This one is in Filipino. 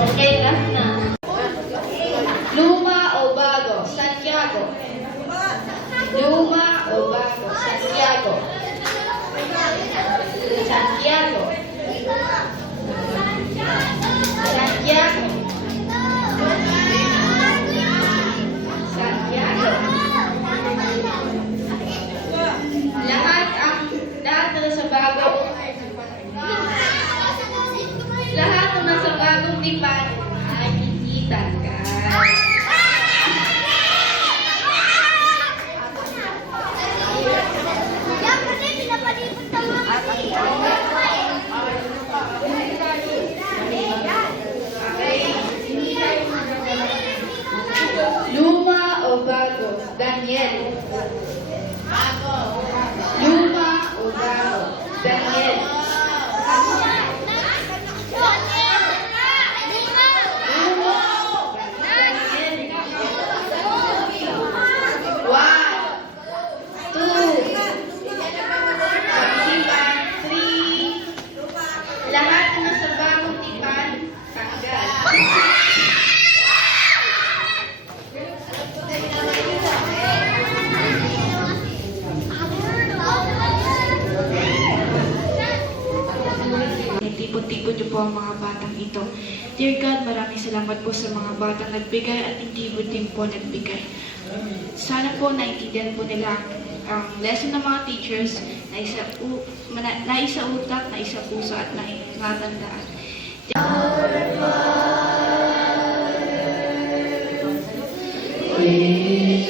Okay, last na. Luma o bago? Santiago. Luma o bago? Santiago. Santiago. Santiago. Santiago. Lahat na sa bagong tipan ay hindi tanggal. Luma o bago? Daniel. Luma o bago? Daniel. Tipon-tipon niyo po ang mga batang ito. Dear God, maraming salamat po sa mga batang nagbigay at hindi po din po nagbigay. Sana po naintindihan po nila ang lesson ng mga teachers na isa utak, na isa puso at na natandaan. We